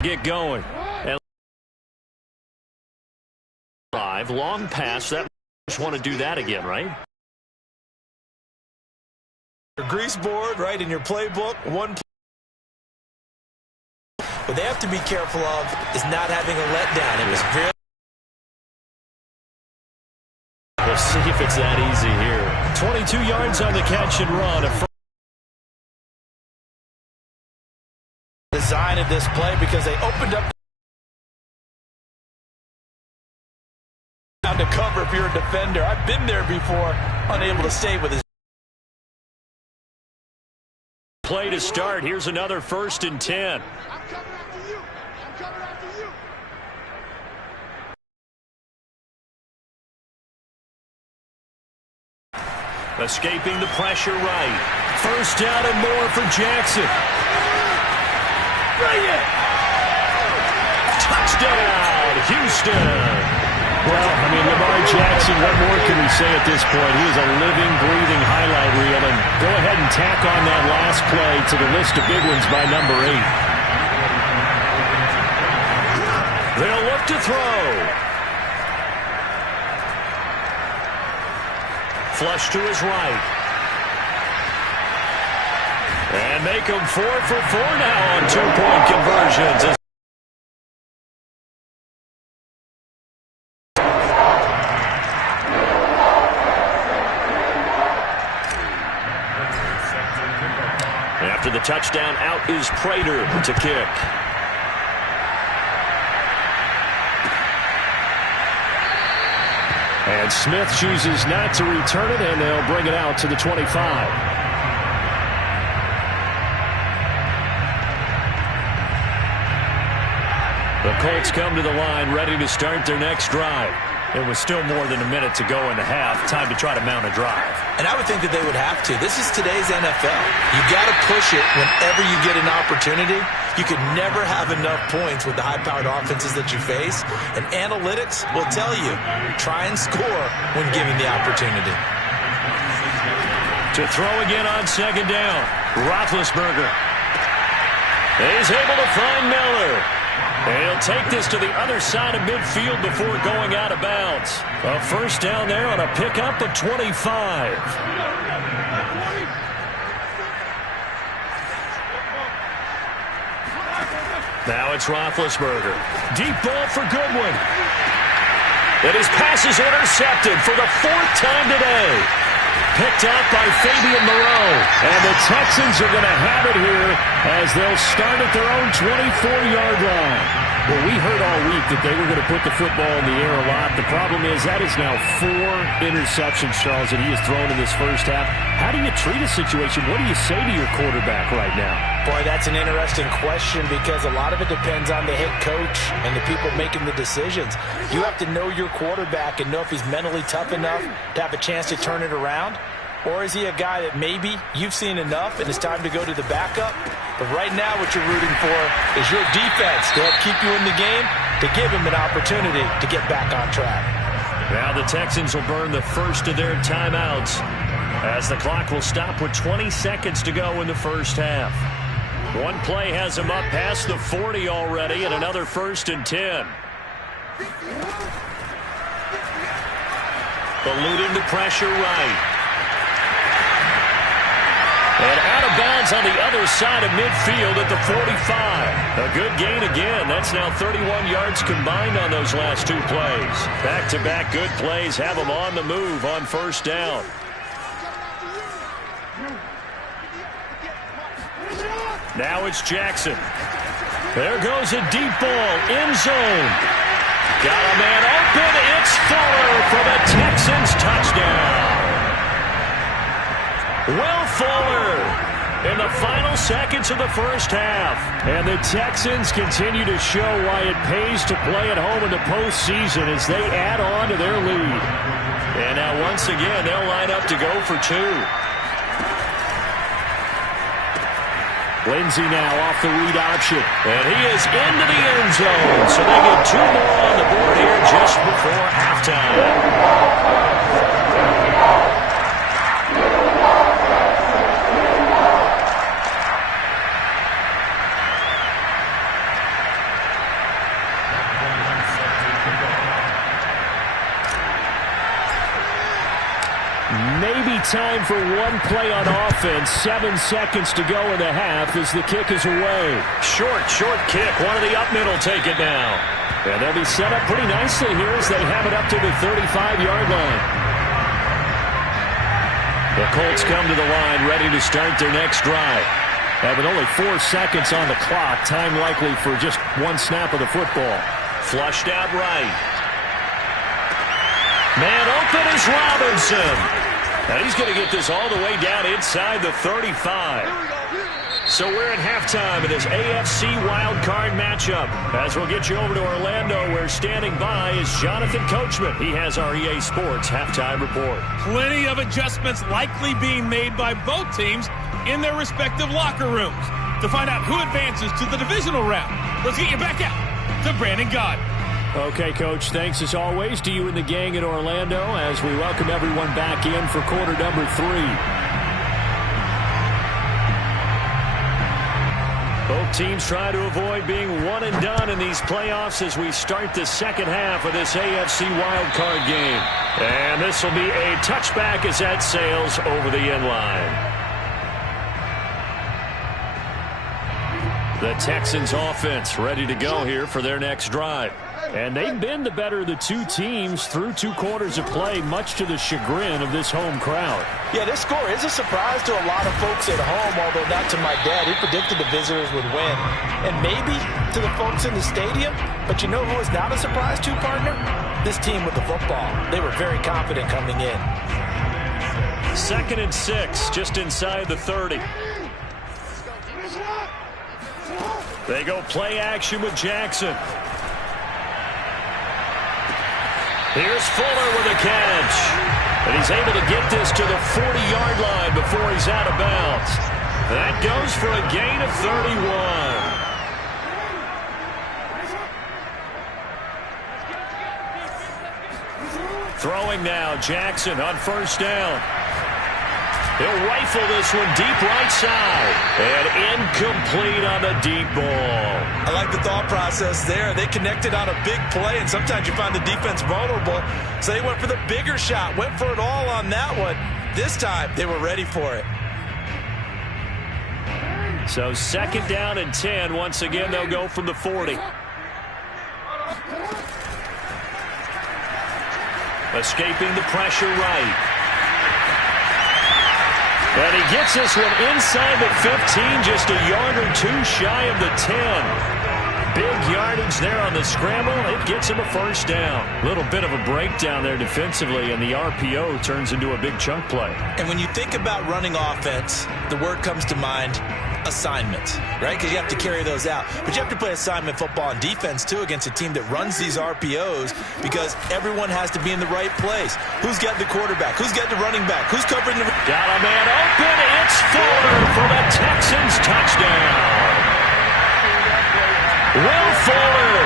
Get going. And long pass. That just want to do that again, right? Your grease board, right, in your playbook. What they have to be careful of is not having a letdown. It was very. We'll see if it's that easy here. 22 yards on the catch and run. Design of this play because they opened up to cover if you're a defender. I've been there before, unable to stay with his play to start. Here's another 1st and 10. Escaping the pressure right. 1st down and more for Jackson. Bring it! Touchdown, Houston! Well, I mean, Lamar Jackson, what more can we say at this point? He is a living, breathing highlight reel, and go ahead and tack on that last play to the list of big ones by number 8. They'll look to throw. Flush to his right. And make him 4 for 4 now on 2-point conversions. After the touchdown, out is Prater to kick. And Smith chooses not to return it, and they'll bring it out to the 25. The Colts come to the line ready to start their next drive. It was still more than a minute to go in the half. Time to try to mount a drive. And I would think that they would have to. This is today's NFL. You got to push it whenever you get an opportunity. You can never have enough points with the high-powered offenses that you face. And analytics will tell you, try and score when given the opportunity. To throw again on 2nd down. Roethlisberger. He's able to find Miller. And he'll take this to the other side of midfield before going out of bounds. A 1st down there on a pickup of 25. Now it's Roethlisberger. Deep ball for Goodwin. And his pass is intercepted for the 4th time today. Picked out by Fabian Moreau. And the Texans are going to have it here as they'll start at their own 24-yard line. Well, we heard all week that they were going to put the football in the air a lot. The problem is that is now 4 interceptions, Charles, that he has thrown in this first half. How do you treat a situation? What do you say to your quarterback right now? Boy, that's an interesting question because a lot of it depends on the head coach and the people making the decisions. You have to know your quarterback and know if he's mentally tough enough to have a chance to turn it around. Or is he a guy that maybe you've seen enough and it's time to go to the backup? But right now what you're rooting for is your defense to help keep you in the game, to give him an opportunity to get back on track. Now the Texans will burn the first of their timeouts as the clock will stop with 20 seconds to go in the first half. One play has him up past the 40 already and another 1st and 10. Eluding the pressure right. And out of bounds on the other side of midfield at the 45. A good gain again. That's now 31 yards combined on those last 2 plays. Back-to-back good plays have them on the move on 1st down. Now it's Jackson. There goes a deep ball. End zone. Got a man open. It's Fuller for the Texans touchdown. Will Fuller in the final seconds of the first half. And the Texans continue to show why it pays to play at home in the postseason as they add on to their lead. And now once again, they'll line up to go for 2. Lindsey now off the read option. And he is into the end zone. So they get 2 more on the board here just before halftime. time for one play on offense. 7 seconds to go in the half as the kick is away. Short kick. One of the up middle take it now. And they'll be set up pretty nicely here as they have it up to the 35-yard line. The Colts come to the line ready to start their next drive. Having only 4 seconds on the clock. Time likely for just one snap of the football. Flushed out right. Man open is Robinson. And he's going to get this all the way down inside the 35. So we're at halftime of this AFC wildcard matchup. As we'll get you over to Orlando, where standing by is Jonathan Coachman. He has our EA Sports halftime report. Plenty of adjustments likely being made by both teams in their respective locker rooms. To find out who advances to the divisional round, let's get you back out to Brandon Gaudin. Okay, Coach, thanks as always to you and the gang in Orlando as we welcome everyone back in for quarter number 3. Both teams try to avoid being one and done in these playoffs as we start the second half of this AFC wildcard game. And this will be a touchback as that sails over the end line. The Texans offense ready to go here for their next drive. And they've been the better of the two teams through 2 quarters of play, much to the chagrin of this home crowd. Yeah, this score is a surprise to a lot of folks at home, although not to my dad. He predicted the visitors would win. And maybe to the folks in the stadium. But you know who is not a surprise to, partner? This team with the football. They were very confident coming in. 2nd and 6, just inside the 30. They go play action with Jackson. Here's Fuller with a catch. And he's able to get this to the 40-yard line before he's out of bounds. That goes for a gain of 31. Throwing now, Jackson on 1st down. He'll rifle this one deep right side. And incomplete on the deep ball. I like the thought process there. They connected on a big play, and sometimes you find the defense vulnerable. So they went for the bigger shot, went for it all on that one. This time, they were ready for it. So 2nd down and 10. Once again, they'll go from the 40. Escaping the pressure right. And he gets this one inside the 15, just a yard or 2 shy of the 10. Big yardage there on the scramble. It gets him a 1st down. Little bit of a breakdown there defensively, and the RPO turns into a big chunk play. And when you think about running offense, the word comes to mind, assignments, right? Because you have to carry those out. But you have to play assignment football on defense, too, against a team that runs these RPOs because everyone has to be in the right place. Who's got the quarterback? Who's got the running back? Who's covering the... Got a man open. It's Fuller for the Texans touchdown. Will Fuller,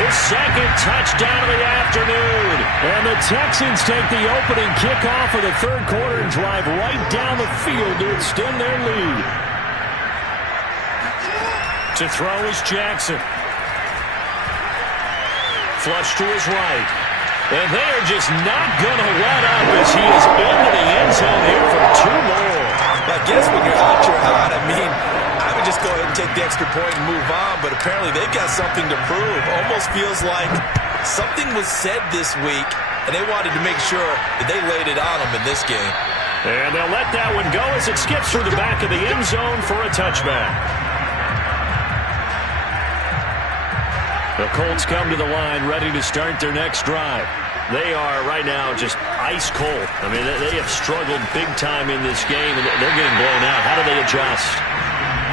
his 2nd touchdown of the afternoon. And the Texans take the opening kickoff of the 3rd quarter and drive right down the field to extend their lead. To throw is Jackson. Flush to his right. And they are just not going to let up as he is into the end zone here for 2 more. I guess when you're hot, you're hot. I mean, I would just go ahead and take the extra point and move on, but apparently they've got something to prove. Almost feels like something was said this week, and they wanted to make sure that they laid it on them in this game. And they'll let that one go as it skips through the back of the end zone for a touchback. The Colts come to the line ready to start their next drive. They are right now just ice cold. I mean, they have struggled big time in this game, and they're getting blown out. How do they adjust?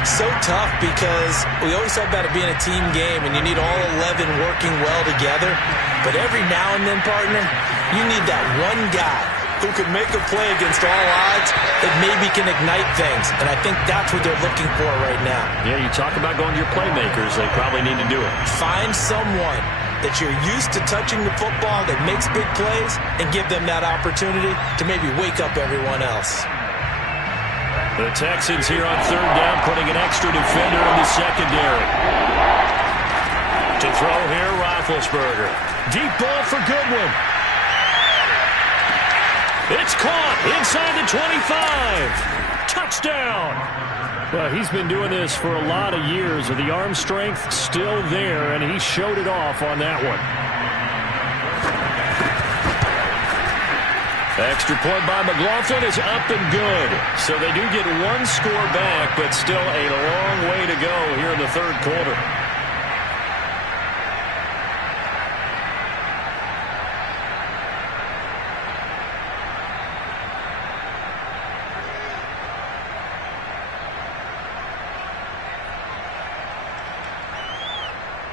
So tough because we always talk about it being a team game, and you need all 11 working well together. But every now and then, partner, you need that one guy who could make a play against all odds that maybe can ignite things. And I think that's what they're looking for right now. Yeah, you talk about going to your playmakers. They probably need to do it. Find someone that you're used to touching the football that makes big plays and give them that opportunity to maybe wake up everyone else. The Texans here on 3rd down, putting an extra defender in the secondary. To throw here, Roethlisberger. Deep ball for Goodwin. It's caught inside the 25. Touchdown. Well, he's been doing this for a lot of years, with the arm strength still there, and he showed it off on that one. Extra point by McLaughlin is up and good. So they do get one score back, but still a long way to go here in the third quarter.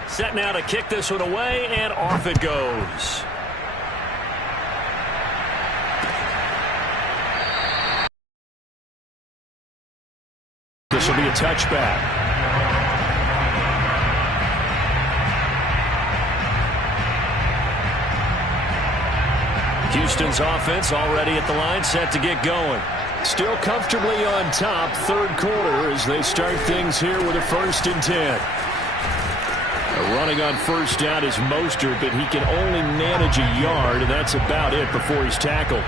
Set now to kick this one away, and off it goes. This will be a touchback. Houston's offense already at the line, set to get going. Still comfortably on top, third quarter, as they start things here with a 1st and 10. Running on first down is Mostert, but he can only manage a yard, and that's about it before he's tackled.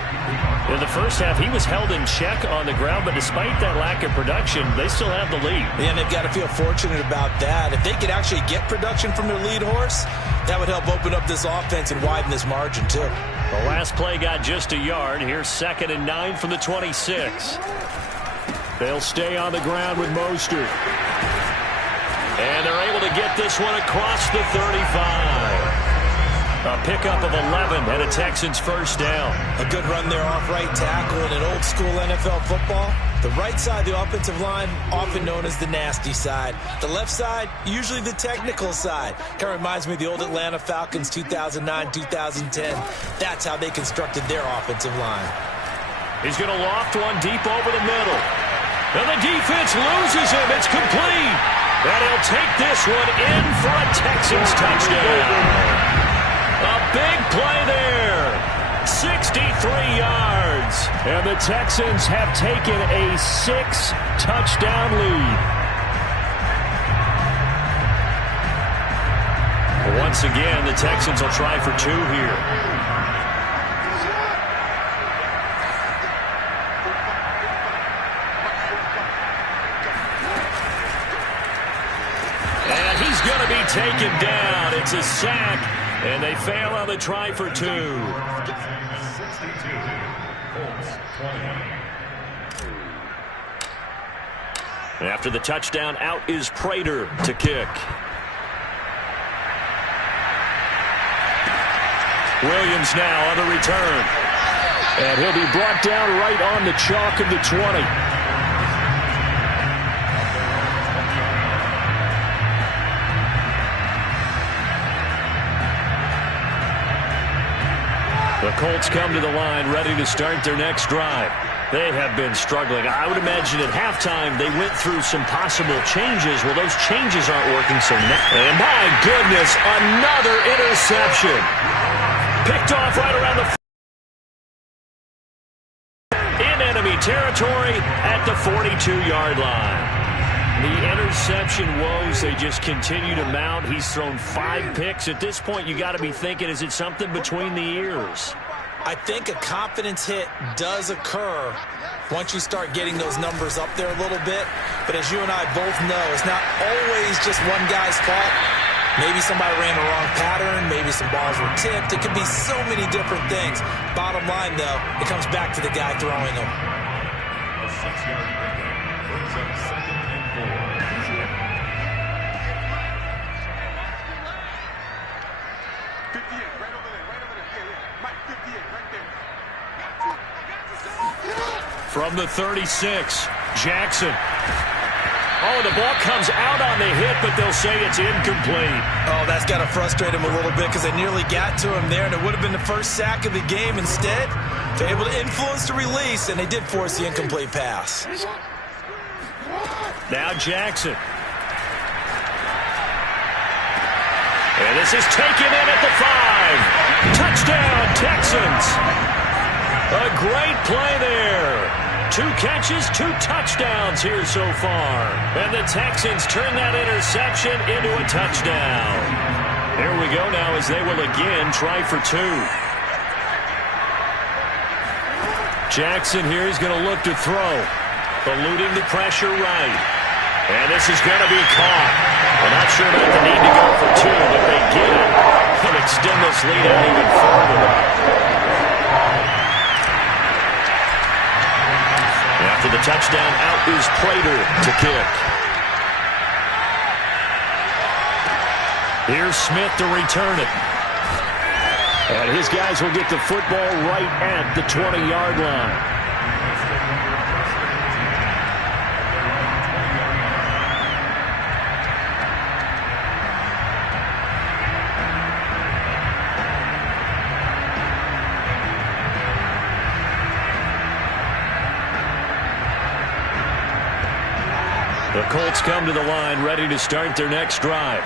In the first half, he was held in check on the ground, but despite that lack of production, they still have the lead. And they've got to feel fortunate about that. If they could actually get production from their lead horse, that would help open up this offense and widen this margin, too. The last play got just a yard. Here's 2nd and 9 from the 26. They'll stay on the ground with Mostert. And they're able to get this one across the 35. A pickup of 11 and a Texans first down. A good run there off right tackle in an old school NFL football. The right side of the offensive line, often known as the nasty side. The left side, usually the technical side. Kind of reminds me of the old Atlanta Falcons 2009-2010. That's how they constructed their offensive line. He's going to loft one deep over the middle. And the defense loses him. It's complete. And he'll take this one in for a Texans touchdown. A big play there. 63 yards. And the Texans have taken a 6-touchdown lead. Once again, the Texans will try for 2 here. And he's going to be taken down. It's a sack. And they fail on the try for 2. After the touchdown, out is Prater to kick. Williams now on the return. And he'll be brought down right on the chalk of the 20. The Colts come to the line ready to start their next drive. They have been struggling. I would imagine at halftime they went through some possible changes. Well, those changes aren't working so now. And my goodness, another interception. Picked off right around the in enemy territory at the 42-yard line. The interception woes, they just continue to mount. He's thrown 5 picks. At this point, you got to be thinking, is it something between the ears? I think a confidence hit does occur once you start getting those numbers up there a little bit. But as you and I both know, it's not always just one guy's fault. Maybe somebody ran the wrong pattern. Maybe some balls were tipped. It could be so many different things. Bottom line, though, it comes back to the guy throwing them. A 6-yard pickup brings up 2nd and 4. From the 36, Jackson. Oh, the ball comes out on the hit, but they'll say it's incomplete. Oh, that's got to frustrate him a little bit because they nearly got to him there, and it would have been the first sack of the game. Instead, they're able to influence the release, and they did force the incomplete pass. Now Jackson. And this is taken in at the 5. Touchdown, Texans. A great play there. 2 catches, 2 touchdowns here so far. And the Texans turn that interception into a touchdown. Here we go now as they will again try for 2. Jackson here is going to look to throw. Eluding the pressure right. And this is going to be caught. We're not sure about the need to go for two, but they get it and extend this lead out even further. After the touchdown, out is Prater to kick. Here's Smith to return it. And his guys will get the football right at the 20-yard line. The Colts come to the line ready to start their next drive.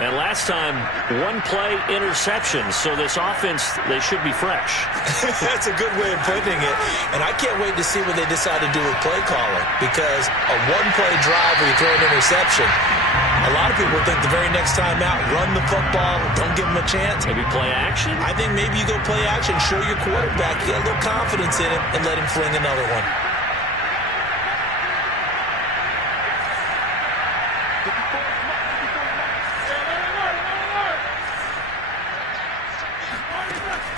And last time, one-play interception, so this offense, they should be fresh. That's a good way of putting it. And I can't wait to see what they decide to do with play calling, because a one-play drive where you throw an interception, a lot of people think the very next time out, run the football, don't give them a chance. Maybe play action? I think maybe you go play action, show your quarterback, get a little confidence in him, and let him fling another one.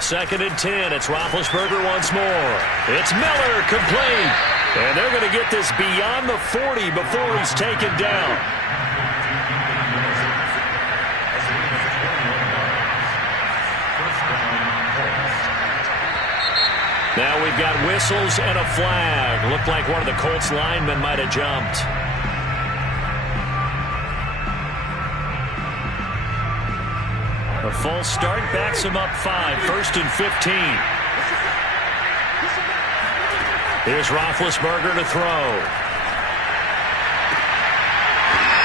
Second and 10. It's Roethlisberger once more. It's Miller, complete. And they're going to get this beyond the 40 before he's taken down. Now we've got whistles and a flag. Looked like one of the Colts linemen might have jumped. A false start backs him up 5. First and 15. Here's Roethlisberger to throw.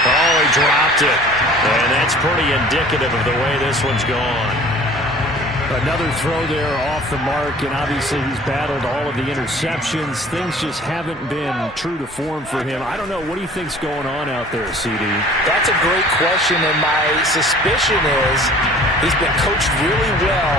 Oh, he dropped it. And that's pretty indicative of the way this one's gone. Another throw there off the mark, and obviously he's battled all of the interceptions. Things just haven't been true to form for him. I don't know. What do you think's going on out there, CD? That's a great question, and my suspicion is he's been coached really well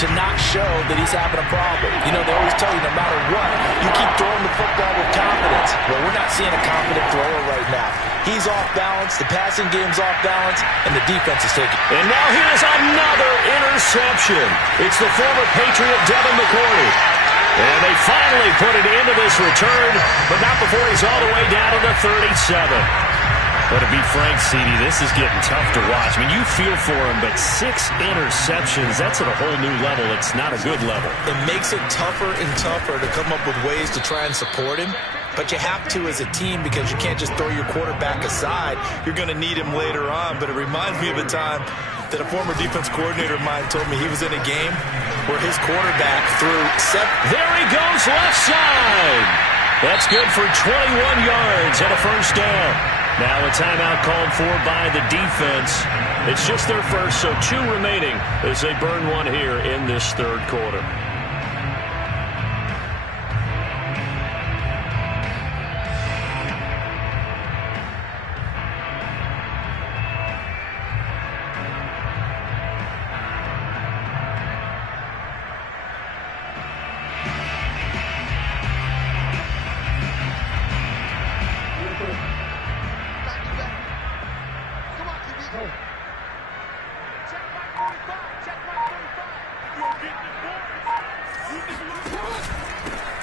to not show that he's having a problem. You know, they always tell you no matter what, you keep throwing the football with confidence. Well, we're not seeing a confident thrower right now. He's off balance, the passing game's off balance, and the defense is taking. And now here's another interception. It's the former Patriot Devin McCourty. And they finally put it into this return, but not before he's all the way down to the 37. But to be frank, CD, this is getting tough to watch. I mean, you feel for him, but 6 interceptions, that's at a whole new level. It's not a good level. It makes it tougher and tougher to come up with ways to try and support him. But you have to as a team, because you can't just throw your quarterback aside. You're going to need him later on. But it reminds me of a time that a former defense coordinator of mine told me he was in a game where his quarterback threw 7. There he goes, left side. That's good for 21 yards and a first down. Now a timeout called for by the defense. It's just their first, so 2 remaining as they burn one here in this third quarter.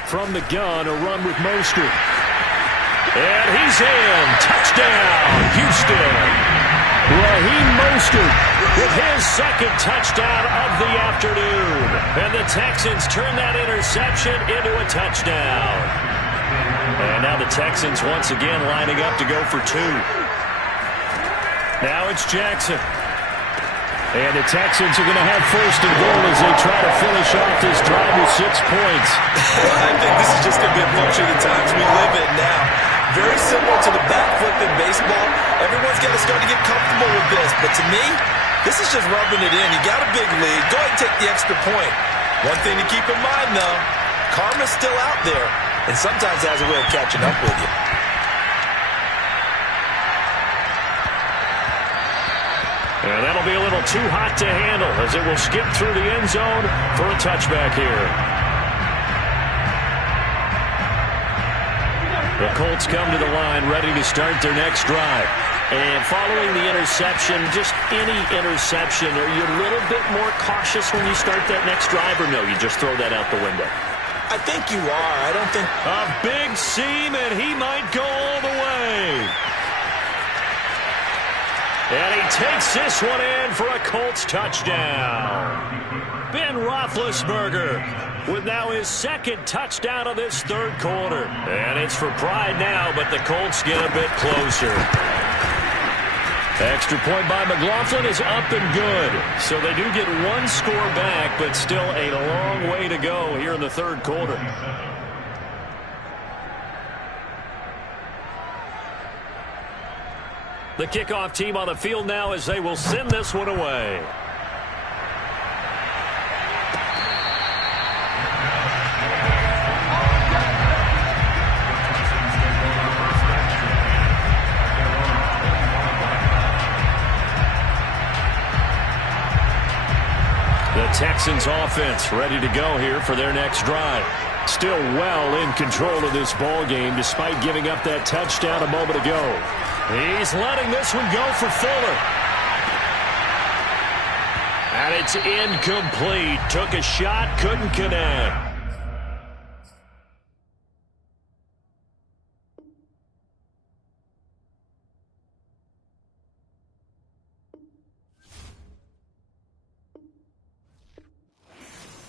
From the gun, a run with Mostert. And he's in. Touchdown, Houston. Raheem Mostert with his second touchdown of the afternoon. And the Texans turn that interception into a touchdown. And now the Texans once again lining up to go for 2. Now it's Jackson. And the Texans are going to have first and goal as they try to finish off this drive with 6 points. I think this is just going to be a function of the times we live in now. Very similar to the bat flip in baseball. Everyone's got to start to get comfortable with this. But to me, this is just rubbing it in. You got a big lead. Go ahead and take the extra point. One thing to keep in mind, though, karma's still out there. And sometimes it has a way of catching up with you. And that'll be a little too hot to handle as it will skip through the end zone for a touchback here. The Colts come to the line ready to start their next drive. And following the interception, just any interception, are you a little bit more cautious when you start that next drive, or no, you just throw that out the window? I think you are. I don't think... A big seam, and he might go all the way. And he takes this one in for a Colts touchdown. Ben Roethlisberger with now his second touchdown of this third quarter. And it's for pride now, but the Colts get a bit closer. Extra point by McLaughlin is up and good. So they do get one score back, but still a long way to go here in the third quarter. The kickoff team on the field now as they will send this one away. The Texans offense ready to go here for their next drive. Still well in control of this ball game despite giving up that touchdown a moment ago. He's letting this one go for Fuller. And it's incomplete. Took a shot, couldn't connect.